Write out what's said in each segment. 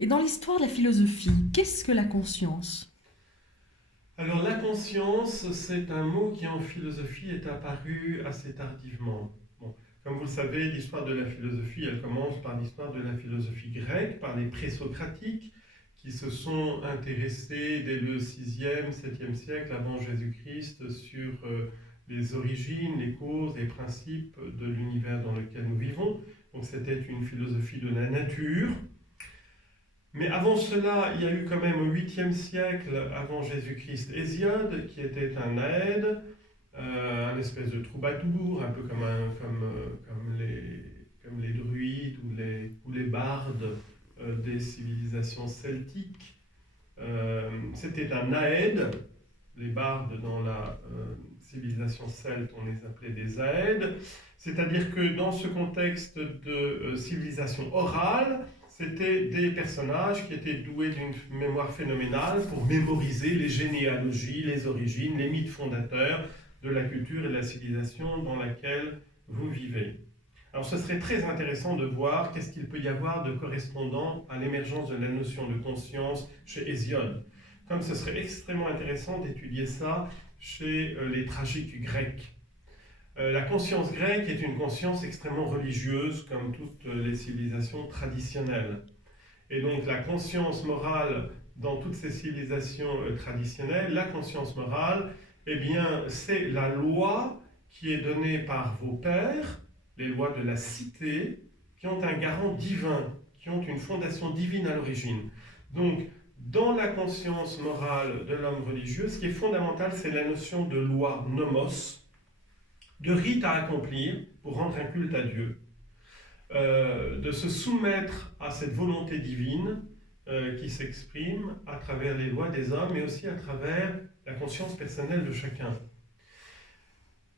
Et dans l'histoire de la philosophie, qu'est-ce que la conscience? Alors la conscience, c'est un mot qui en philosophie est apparu assez tardivement. Bon, comme vous le savez, l'histoire de la philosophie, elle commence par l'histoire de la philosophie grecque, par les présocratiques, qui se sont intéressés dès le 6e, 7e siècle avant Jésus-Christ sur les origines, les causes, les principes de l'univers dans lequel nous vivons. Donc c'était une philosophie de la nature. Mais avant cela, il y a eu quand même au 8e siècle avant Jésus-Christ Hésiode, qui était un aède, un espèce de troubadour, un peu comme les druides ou les bardes des civilisations celtiques. C'était un aède. Les bardes dans la civilisation celte, on les appelait des aèdes. C'est-à-dire que dans ce contexte de civilisation orale, c'était des personnages qui étaient doués d'une mémoire phénoménale pour mémoriser les généalogies, les origines, les mythes fondateurs de la culture et de la civilisation dans laquelle vous vivez. Alors ce serait très intéressant de voir qu'est-ce qu'il peut y avoir de correspondant à l'émergence de la notion de conscience chez Hésiode. Comme ce serait extrêmement intéressant d'étudier ça chez les tragiques grecs. La conscience grecque est une conscience extrêmement religieuse, comme toutes les civilisations traditionnelles. Et donc la conscience morale dans toutes ces civilisations traditionnelles, la conscience morale, eh bien, c'est la loi qui est donnée par vos pères, les lois de la cité, qui ont un garant divin, qui ont une fondation divine à l'origine. Donc, dans la conscience morale de l'homme religieux, ce qui est fondamental, c'est la notion de loi, nomos, de rite à accomplir pour rendre un culte à Dieu, de se soumettre à cette volonté divine qui s'exprime à travers les lois des hommes, mais aussi à travers la conscience personnelle de chacun.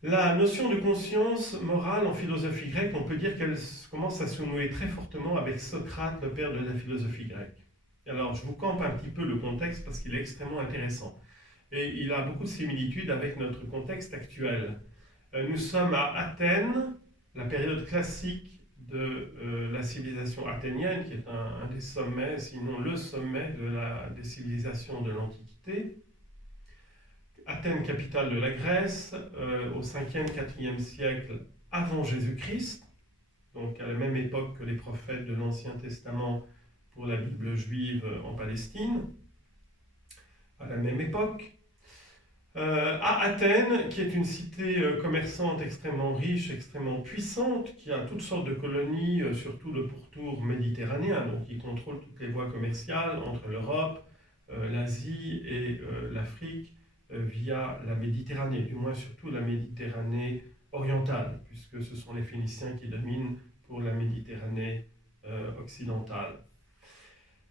La notion de conscience morale en philosophie grecque, on peut dire qu'elle commence à se nouer très fortement avec Socrate, le père de la philosophie grecque. Alors, je vous campe un petit peu le contexte parce qu'il est extrêmement intéressant. Et il a beaucoup de similitudes avec notre contexte actuel. Nous sommes à Athènes, la période classique de la civilisation athénienne, qui est un des sommets, sinon le sommet des civilisations de l'Antiquité. Athènes, capitale de la Grèce, au 5e, 4e siècle avant Jésus-Christ, donc à la même époque que les prophètes de l'Ancien Testament pour la Bible juive en Palestine, à la même époque. À Athènes, qui est une cité commerçante extrêmement riche, extrêmement puissante, qui a toutes sortes de colonies, surtout le pourtour méditerranéen, donc qui contrôle toutes les voies commerciales entre l'Europe, l'Asie et l'Afrique via la Méditerranée, du moins surtout la Méditerranée orientale, puisque ce sont les Phéniciens qui dominent pour la Méditerranée occidentale.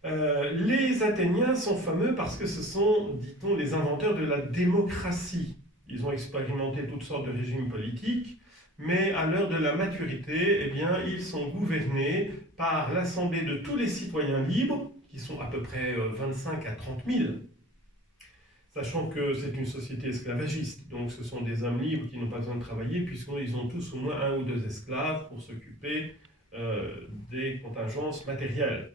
Les Athéniens sont fameux parce que ce sont, dit-on, les inventeurs de la démocratie. Ils ont expérimenté toutes sortes de régimes politiques, mais à l'heure de la maturité, eh bien, ils sont gouvernés par l'assemblée de tous les citoyens libres, qui sont à peu près 25 à 30 000, sachant que c'est une société esclavagiste, donc ce sont des hommes libres qui n'ont pas besoin de travailler, puisqu'ils ont tous au moins un ou deux esclaves pour s'occuper des contingences matérielles.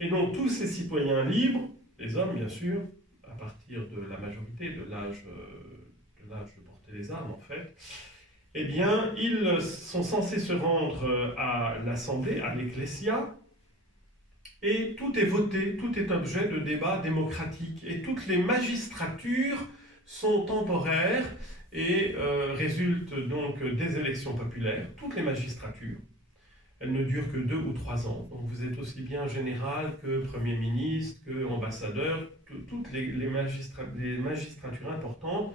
Et donc tous ces citoyens libres, les hommes bien sûr, à partir de la majorité, de l'âge de porter les armes en fait, eh bien ils sont censés se rendre à l'Assemblée, à l'Ecclésia, et tout est voté, tout est objet de débat démocratique, et toutes les magistratures sont temporaires et résultent donc des élections populaires, toutes les magistratures. Elle ne dure que 2 ou 3 ans. Donc vous êtes aussi bien général que Premier ministre, que ambassadeur, toutes les magistratures importantes,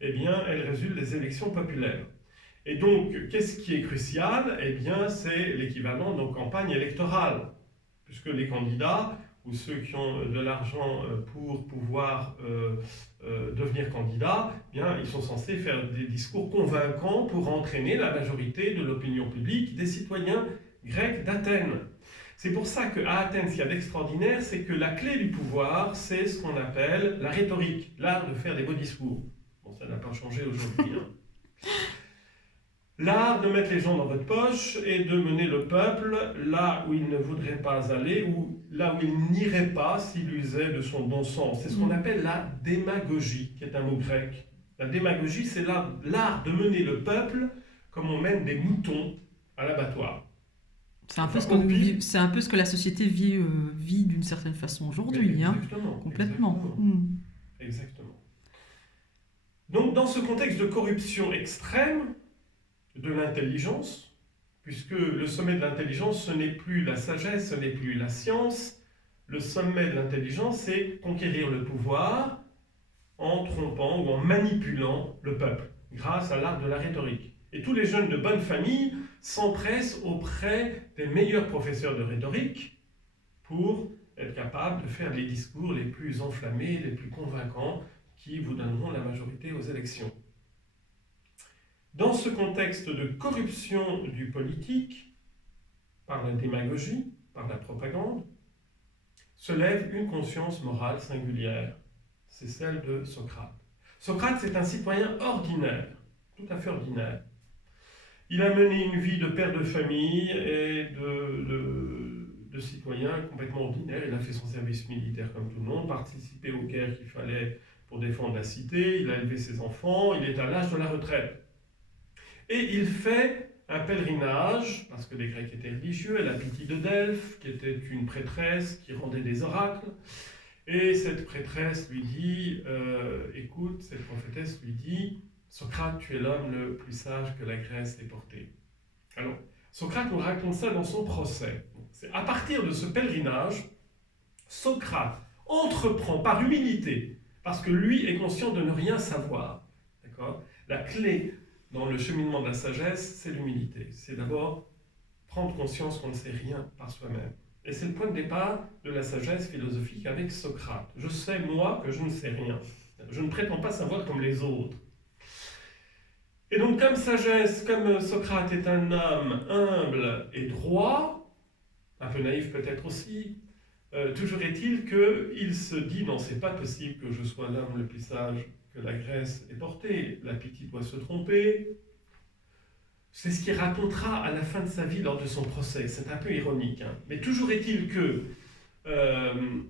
eh bien, elles résultent des élections populaires. Et donc, qu'est-ce qui est crucial? Eh bien, c'est l'équivalent de campagne électorale, puisque les candidats, ou ceux qui ont de l'argent pour pouvoir devenir candidats, eh bien, ils sont censés faire des discours convaincants pour entraîner la majorité de l'opinion publique des citoyens grecs d'Athènes. C'est pour ça qu'à Athènes, ce qu'il y a d'extraordinaire, c'est que la clé du pouvoir, c'est ce qu'on appelle la rhétorique, l'art de faire des beaux discours. Bon, ça n'a pas changé aujourd'hui. Hein. L'art de mettre les gens dans votre poche et de mener le peuple là où il ne voudrait pas aller ou là où il n'irait pas s'il usait de son bon sens. C'est ce qu'on appelle la démagogie, qui est un mot grec. La démagogie, c'est l'art de mener le peuple comme on mène des moutons à l'abattoir. C'est un peu c'est un peu ce que la société vit d'une certaine façon aujourd'hui, hein. Complètement. Exactement. Donc, dans ce contexte de corruption extrême de l'intelligence, puisque le sommet de l'intelligence, ce n'est plus la sagesse, ce n'est plus la science, le sommet de l'intelligence, c'est conquérir le pouvoir en trompant ou en manipulant le peuple, grâce à l'art de la rhétorique. Et tous les jeunes de bonne famille s'empressent auprès des meilleurs professeurs de rhétorique pour être capables de faire les discours les plus enflammés, les plus convaincants, qui vous donneront la majorité aux élections. Dans ce contexte de corruption du politique, par la démagogie, par la propagande, se lève une conscience morale singulière. C'est celle de Socrate. Socrate, c'est un citoyen ordinaire, tout à fait ordinaire. Il a mené une vie de père de famille et de citoyen complètement ordinaire. Il a fait son service militaire comme tout le monde, participé aux guerres qu'il fallait pour défendre la cité, il a élevé ses enfants, il est à l'âge de la retraite. Et il fait un pèlerinage, parce que les Grecs étaient religieux, à la Pythie de Delphes, qui était une prêtresse qui rendait des oracles. Et cette prêtresse lui dit, écoute, cette prophétesse lui dit, Socrate, tu es l'homme le plus sage que la Grèce ait porté. Alors, Socrate nous raconte ça dans son procès. C'est à partir de ce pèlerinage, Socrate entreprend par humilité, parce que lui est conscient de ne rien savoir. D'accord ? La clé dans le cheminement de la sagesse, c'est l'humilité. C'est d'abord prendre conscience qu'on ne sait rien par soi-même. Et c'est le point de départ de la sagesse philosophique avec Socrate. Je sais, moi, que je ne sais rien. Je ne prétends pas savoir comme les autres. Et donc, comme Socrate est un homme humble et droit, un peu naïf peut-être aussi, toujours est-il qu'il se dit, non, c'est pas possible que je sois l'homme le plus sage que la Grèce ait porté, la Pythie doit se tromper. C'est ce qu'il racontera à la fin de sa vie lors de son procès. C'est un peu ironique, hein. Mais toujours est-il que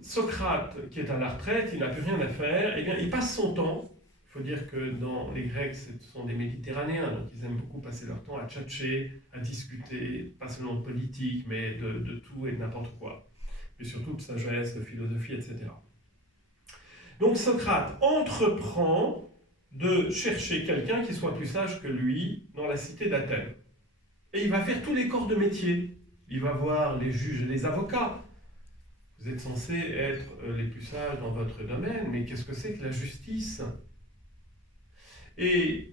Socrate, qui est à la retraite, il n'a plus rien à faire, eh bien, il passe son temps. Il faut dire que dans les Grecs, ce sont des Méditerranéens, donc ils aiment beaucoup passer leur temps à tchatcher, à discuter, pas seulement de politique, mais de tout et de n'importe quoi. Et surtout de sagesse, de philosophie, etc. Donc Socrate entreprend de chercher quelqu'un qui soit plus sage que lui dans la cité d'Athènes. Et il va faire tous les corps de métier. Il va voir les juges et les avocats. Vous êtes censés être les plus sages dans votre domaine, mais qu'est-ce que c'est que la justice ? Et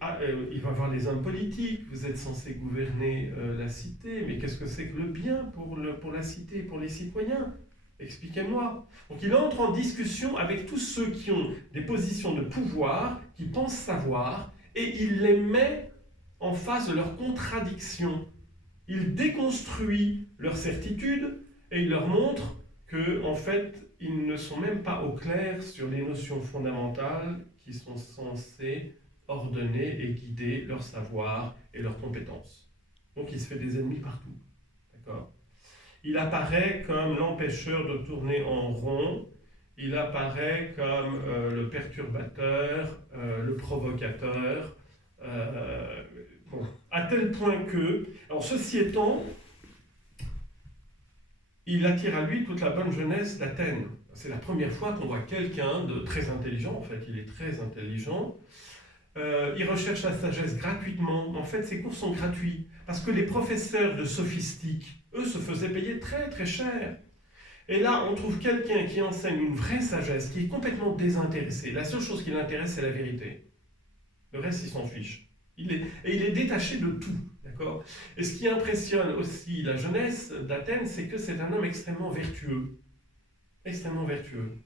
il va voir les hommes politiques. Vous êtes censés gouverner la cité, mais qu'est-ce que c'est que le bien pour la cité, pour les citoyens ? Expliquez-moi. Donc il entre en discussion avec tous ceux qui ont des positions de pouvoir, qui pensent savoir, et il les met en face de leurs contradictions. Il déconstruit leurs certitudes et il leur montre que, en fait, ils ne sont même pas au clair sur les notions fondamentales qui sont censées ordonner et guider leur savoir et leurs compétences. Donc il se fait des ennemis partout. D'accord ? Il apparaît comme l'empêcheur de tourner en rond, il apparaît comme le perturbateur, le provocateur, à tel point que, alors ceci étant, il attire à lui toute la bonne jeunesse d'Athènes. C'est la première fois qu'on voit quelqu'un de très intelligent, en fait il est très intelligent. Il recherche la sagesse gratuitement. En fait, ses cours sont gratuits. Parce que les professeurs de sophistique, eux, se faisaient payer très très cher. Et là, on trouve quelqu'un qui enseigne une vraie sagesse, qui est complètement désintéressé. La seule chose qui l'intéresse, c'est la vérité. Le reste, il s'en fiche. Il est détaché de tout. D'accord ? Et ce qui impressionne aussi la jeunesse d'Athènes, c'est que c'est un homme extrêmement vertueux. Extrêmement vertueux.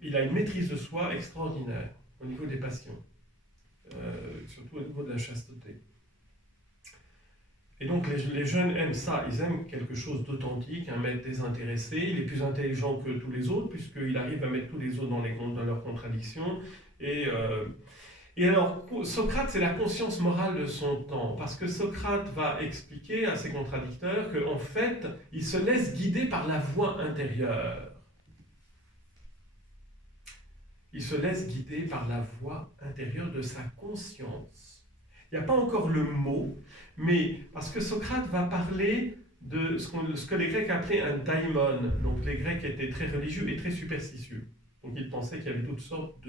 Il a une maîtrise de soi extraordinaire au niveau des passions, surtout au niveau de la chasteté. Et donc les jeunes aiment ça, ils aiment quelque chose d'authentique, un maître désintéressé. Il est plus intelligent que tous les autres, puisqu'il arrive à mettre tous les autres dans leurs contradictions. Et Et alors, Socrate, c'est la conscience morale de son temps, parce que Socrate va expliquer à ses contradicteurs qu'en fait, il se laisse guider par la voix intérieure. Il se laisse guider par la voix intérieure de sa conscience. Il n'y a pas encore le mot, mais parce que Socrate va parler de ce que les Grecs appelaient un daimon. Donc les Grecs étaient très religieux et très superstitieux. Donc ils pensaient qu'il y avait toutes sortes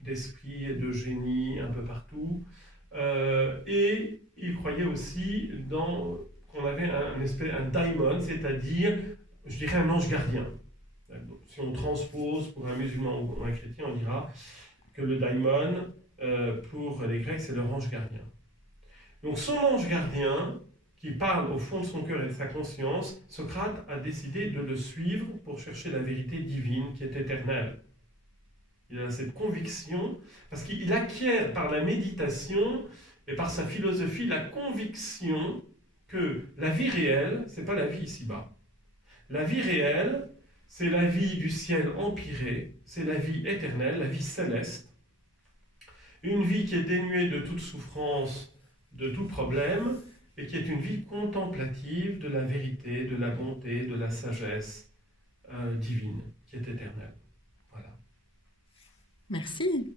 d'esprits et de génies un peu partout. Et ils croyaient aussi qu'on avait un daimon, c'est-à-dire, je dirais, un ange gardien. Donc, si on transpose pour un musulman ou un chrétien, on dira que le daimon, pour les Grecs, c'est leur ange gardien. Donc son ange gardien, qui parle au fond de son cœur et de sa conscience, Socrate a décidé de le suivre pour chercher la vérité divine qui est éternelle. Il a cette conviction, parce qu'il acquiert par la méditation et par sa philosophie la conviction que la vie réelle, ce n'est pas la vie ici-bas. La vie réelle, c'est la vie du ciel empyrée, c'est la vie éternelle, la vie céleste. Une vie qui est dénuée de toute souffrance, de tout problème, et qui est une vie contemplative de la vérité, de la bonté, de la sagesse divine, qui est éternelle. Voilà. Merci.